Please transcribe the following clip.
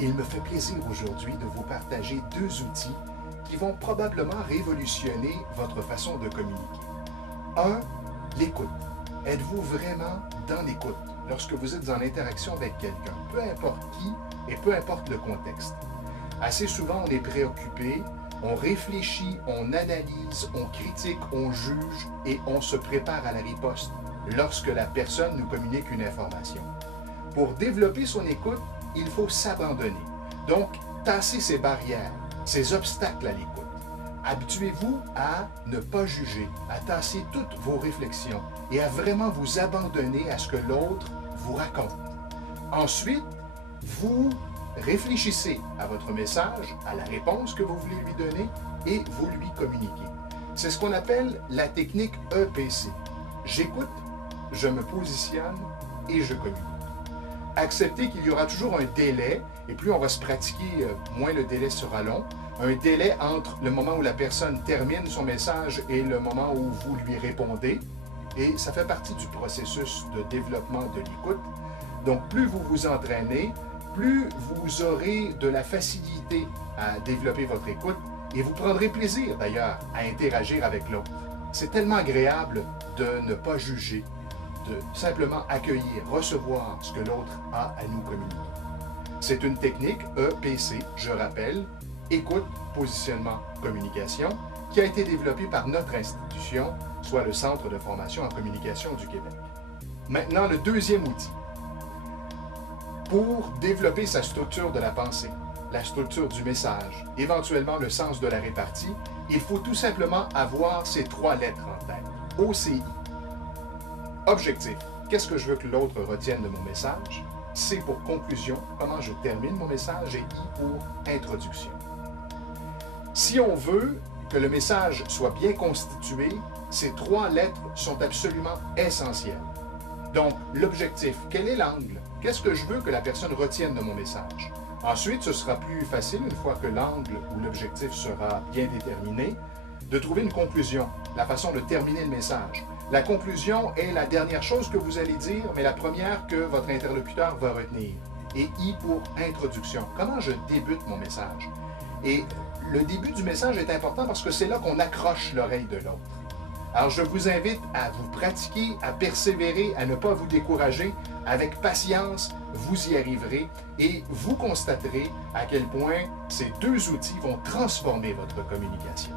Il me fait plaisir aujourd'hui de vous partager deux outils qui vont probablement révolutionner votre façon de communiquer. Un, l'écoute. Êtes-vous vraiment dans l'écoute lorsque vous êtes en interaction avec quelqu'un, peu importe qui et peu importe le contexte? Assez souvent, on est préoccupé, on réfléchit, on analyse, on critique, on juge et on se prépare à la riposte lorsque la personne nous communique une information. Pour développer son écoute, il faut s'abandonner. Donc, tasser ces barrières, ces obstacles à l'écoute. Habituez-vous à ne pas juger, à tasser toutes vos réflexions et à vraiment vous abandonner à ce que l'autre vous raconte. Ensuite, vous réfléchissez à votre message, à la réponse que vous voulez lui donner et vous lui communiquez. C'est ce qu'on appelle la technique EPC. J'écoute, je me positionne et je communique. Acceptez qu'il y aura toujours un délai, et plus on va se pratiquer, moins le délai sera long. Un délai entre le moment où la personne termine son message et le moment où vous lui répondez. Et ça fait partie du processus de développement de l'écoute. Donc, plus vous vous entraînez, plus vous aurez de la facilité à développer votre écoute et vous prendrez plaisir d'ailleurs à interagir avec l'autre. C'est tellement agréable de ne pas juger, de simplement accueillir, recevoir ce que l'autre a à nous communiquer. C'est une technique EPC, je rappelle, écoute, positionnement, communication, qui a été développée par notre institution, soit le Centre de formation en communication du Québec. Maintenant, le deuxième outil. Pour développer sa structure de la pensée, la structure du message, éventuellement le sens de la répartie, il faut tout simplement avoir ces trois lettres en tête. OCI. Objectif. Qu'est-ce que je veux que l'autre retienne de mon message? C pour conclusion, comment je termine mon message, et I pour introduction. Si on veut que le message soit bien constitué, ces trois lettres sont absolument essentielles. Donc, l'objectif, quel est l'angle? Qu'est-ce que je veux que la personne retienne de mon message? Ensuite, ce sera plus facile, une fois que l'angle ou l'objectif sera bien déterminé, de trouver une conclusion, la façon de terminer le message. La conclusion est la dernière chose que vous allez dire, mais la première que votre interlocuteur va retenir. Et I pour introduction. Comment je débute mon message? Et le début du message est important parce que c'est là qu'on accroche l'oreille de l'autre. Alors, je vous invite à vous pratiquer, à persévérer, à ne pas vous décourager. Avec patience, vous y arriverez et vous constaterez à quel point ces deux outils vont transformer votre communication.